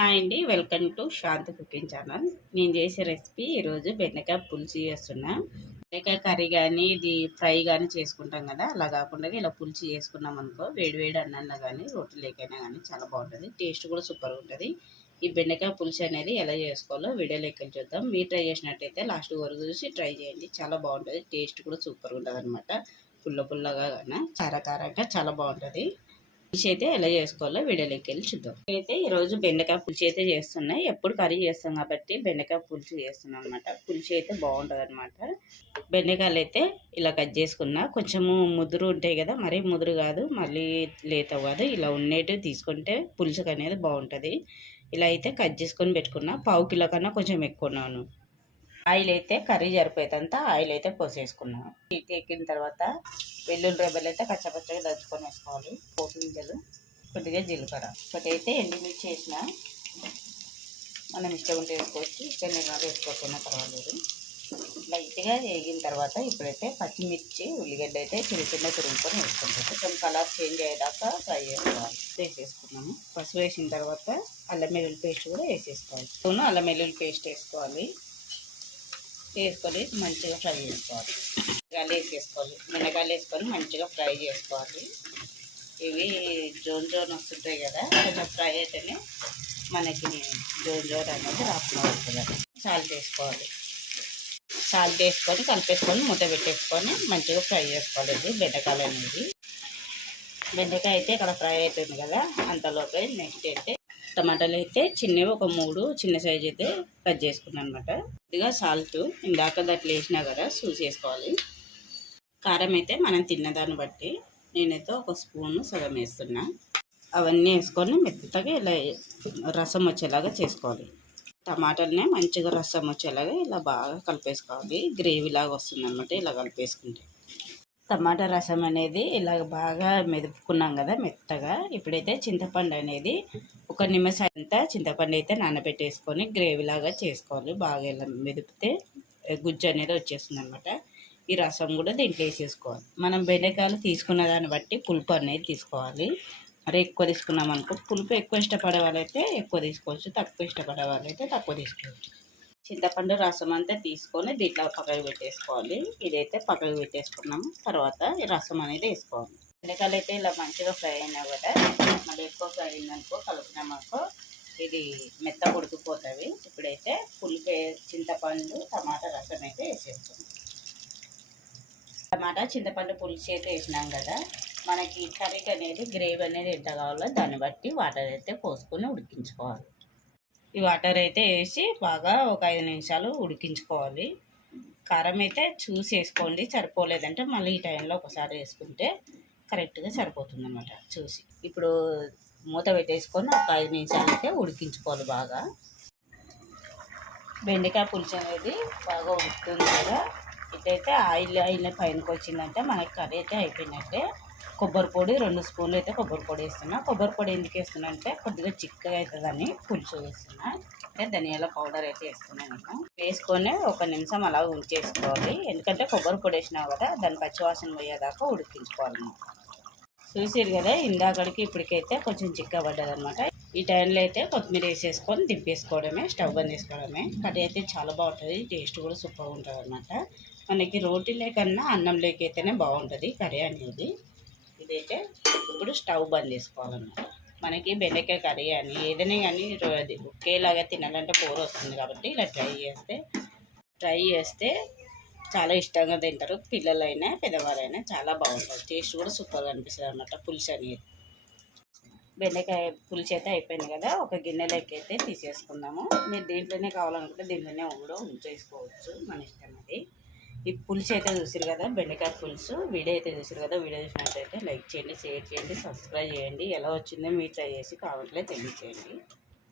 Hi అండి. Welcome to Shanti cooking channel. నేను చేసే రెసిపీ ఈరోజు బెండకాయ పులుసు చేస్తున్నా. బెండకాయ కర్రీ కానీ ఇది ఫ్రై కానీ చేసుకుంటాం కదా. అలా కాకుండా ఇలా పులుసు చేసుకున్నాం అనుకో వేడివేడి అన్నంలో కానీ రొట్టెలేకైనా కానీ చాలా బాగుంటుంది. టేస్ట్ కూడా సూపర్గా ఉంటుంది. ఈ బెండకాయ పులుసు అనేది ఎలా చేసుకోవాలో వీడియో లెక్కలు చూద్దాం. మీరు ట్రై చేసినట్టయితే లాస్ట్ వరకు చూసి ట్రై చేయండి. చాలా బాగుంటుంది. టేస్ట్ కూడా సూపర్గా ఉంటుంది అనమాట పుల్ల పుల్లగా కానీ కారకారంగా చాలా బాగుంటుంది. పులిచి అయితే ఎలా చేసుకోవాలో వీడియోలోకి వెళ్ళి చూద్దాం. అయితే ఈరోజు బెండకాయ పులిచి అయితే చేస్తున్నాయి ఎప్పుడు కర్రీ చేస్తాం కాబట్టి బెండకాయ పులుసు చేస్తున్నాం అనమాట పులుసు అయితే బాగుంటుంది అనమాట బెండకాయలు అయితే ఇలా కట్ చేసుకున్నా. కొంచెము ముదురు ఉంటాయి కదా మరీ ముదురు కాదు మళ్ళీ లేత కాదు. ఇలా ఉండేటివి తీసుకుంటే పులుసుకు అనేది బాగుంటుంది. ఇలా అయితే కట్ చేసుకొని పెట్టుకున్నా. పావు కిలో కన్నా కొంచెం ఎక్కువన్నాను ఆయిల్ అయితే కర్రీ సరిపోయేంత ఆయిల్ అయితే పోసేసుకున్నాం. హీట్ ఎక్కిన తర్వాత వెల్లుల్లి రెబ్బలు అయితే కచ్చపచ్చగా దంచుకొని వేసుకోవాలి. పోపు గింజలు కొద్దిగా జీలకర్ర. ఒకటి అయితే ఎండుమిర్చి వేసిన. మనం ఇష్టం ఉంటే వేసుకోవచ్చు శనగలు వేసుకోకుండా పర్వాలేదు. లైట్గా వేగిన తర్వాత ఇప్పుడైతే పచ్చిమిర్చి ఉల్లిగడ్డ అయితే చిన్న చిన్న తురుముకొని వేసుకుంటాం. కొంచెం కలర్ చేంజ్ అయ్యేదాకా ఫ్రై చేసుకోవాలి. వేసేసుకున్నాము. పసుపు వేసిన తర్వాత అల్లం వెల్లుల్లి పేస్ట్ కూడా వేసేసుకోవాలి. అల్లం వెల్లుల్లి పేస్ట్ వేసుకోవాలి. వేసుకొని మంచిగా ఫ్రై చేసుకోవాలి. మినగాలు వేసేసుకోవాలి. మినగాలు వేసుకొని మంచిగా ఫ్రై చేసుకోవాలి. ఇవి జోన్ జోన్ వస్తుంటాయి కదా కొంచెం ఫ్రై అయితేనే మనకి జోన్ జోన్ అనేది రాకుండా వస్తుంది సాల్ట్ వేసుకోవాలి. సాల్ట్ వేసుకొని కలిపేసుకొని మూత పెట్టేసుకొని మంచిగా ఫ్రై చేసుకోవాలి. ఇది బెండకాయలు అనేది. బెండకాయ అయితే ఇక్కడ ఫ్రై అవుతుంది కదా అంతలోపే నెక్స్ట్ అయితే టమాటాలు అయితే చిన్నవి ఒక మూడు చిన్న సైజ్ అయితే కట్ చేసుకున్నాను అనమాట కొద్దిగా సాల్ట్ ఇందాక దట్లు వేసినా కదా చూసి వేసుకోవాలి కారం అయితే మనం తిన్నదాన్ని బట్టి నేనైతే ఒక స్పూన్ సగం వేస్తున్నా. అవన్నీ వేసుకొని మెత్తగా ఇలా రసం వచ్చేలాగా చేసుకోవాలి. టమాటాలనే మంచిగా రసం వచ్చేలాగా ఇలా బాగా కలిపేసుకోవాలి. గ్రేవీ లాగా వస్తుంది అనమాట ఇలా కలిపేసుకుంటే. టమాటా రసం అనేది ఇలాగ బాగా మెదుపుకున్నాం కదా మెత్తగా. ఇప్పుడైతే చింతపండు అనేది ఒక నిమిషం అంతా చింతపండు అయితే నానబెట్టేసుకొని గ్రేవీ లాగా చేసుకోవాలి. బాగా ఇలా మెదిపితే గుజ్జు అనేది వచ్చేస్తుంది అనమాట ఈ రసం కూడా దీంట్లో వేసేసుకోవాలి. మనం బెండకాయలు తీసుకున్న దాన్ని బట్టి పులుపు అనేది తీసుకోవాలి. మరి ఎక్కువ తీసుకున్నాం అనుకో పులుపు ఎక్కువ ఇష్టపడే వాళ్ళైతే ఎక్కువ తీసుకోవచ్చు. తక్కువ ఇష్టపడే వాళ్ళైతే తక్కువ తీసుకోవచ్చు. చింతపండు రసం అంతా తీసుకొని దీంట్లో పక్కకు పెట్టేసుకోవాలి. ఇదైతే పక్కకు పెట్టేసుకున్నాము. తర్వాత ఈ రసం అనేది వేసుకోవాలి. బెండకాయలు అయితే ఇలా మంచిగా ఫ్రై అయినా కూడా మళ్ళీ ఎక్కువ ఫ్రై అయిందనుకో కలుపుకున్నామనుకో ఇది మెత్త ఉడికిపోతుంది. ఇప్పుడైతే పులిపే చింతపండు టమాటా రసం అయితే వేసేస్తుంది టమాటా చింతపండు పులుసు అయితే వేసినాం కదా. మనకి కర్రీకి అనేది గ్రేవీ అనేది ఎంత కావాలో దాన్ని బట్టి వాటర్ అయితే పోసుకొని ఉడికించుకోవాలి. ఈ వాటర్ అయితే వేసి బాగా ఒక ఐదు నిమిషాలు ఉడికించుకోవాలి. కారం అయితే చూసి వేసుకోండి సరిపోలేదంటే మళ్ళీ ఈ టైంలో ఒకసారి వేసుకుంటే కరెక్ట్గా సరిపోతుంది అనమాట చూసి. ఇప్పుడు మూత పెట్టేసుకొని ఒక ఐదు నిమిషాలు అయితే ఉడికించుకోవాలి బాగా. బెండకాయ పులుసు అనేది బాగా ఉడుకుతుంది కదా. ఇదైతే ఆయిల్ ఆయిల్ పైనకి వచ్చిందంటే మనకి కర్రీ అయితే అయిపోయినట్టే. కొబ్బరి పొడి రెండు స్పూన్లు అయితే కొబ్బరి పొడి వేస్తున్నా. కొబ్బరి పొడి ఎందుకు వేస్తున్నా అంటే కొద్దిగా చిక్కగా అవుతుందని పులుసు వేస్తున్నా. అంటే ధనియాల పౌడర్ అయితే వేస్తున్నాను నేను. వేసుకొని ఒక నిమిషం అలా ఉంచేసుకోవాలి. ఎందుకంటే కొబ్బరి పొడి వేసినా కదా దాని పచ్చివాసన పోయేదాకా ఉడికించుకోవాలి చూసారు కదా ఇందాకడికి ఇప్పటికైతే కొంచెం చిక్క పడ్డది అనమాట ఈ టైంలో అయితే కొత్తిమీర వేసేసుకొని దింపేసుకోవడమే స్టవ్ బంద్ చేసుకోవడమే. కర్రీ అయితే చాలా బాగుంటుంది టేస్ట్ కూడా సూపర్గా ఉంటుంది అనమాట మనకి రోటీ లేకన్నా అన్నం లేకైతేనే బాగుంటుంది కర్రీ అనేది. ఇదైతే ఇప్పుడు స్టవ్ బంద్ చేసుకోవాలన్నమాట. మనకి బెండకాయ కర్రీ అని ఏదైనా కానీ అది ఒకేలాగా తినాలంటే కూర వస్తుంది కాబట్టి ఇలా ట్రై చేస్తే ట్రై చేస్తే చాలా ఇష్టంగా తింటారు. పిల్లలైనా పెద్దవారైనా చాలా బాగుంటుంది. టేస్ట్ కూడా సూపర్గా అనిపిస్తుంది అనమాట పులుసు అనేది. బెండకాయ పులుసు అయితే అయిపోయింది కదా ఒక గిన్నెలోకి అయితే తీసేసుకుందాము. మీరు దీంట్లోనే కావాలనుకుంటే దీంట్లోనే కూడా ఉంచేసుకోవచ్చు మన ఇష్టం అది. ఈ పులుసు అయితే చూసారు కదా బెండకాయ పులుసు. వీడియో అయితే చూసారు కదా వీడియో చూసినట్టయితే లైక్ చేయండి షేర్ చేయండి సబ్స్క్రైబ్ చేయండి. ఎలా వచ్చిందో మీరు ట్రై చేసి కామెంట్లో తెలియచేయండి.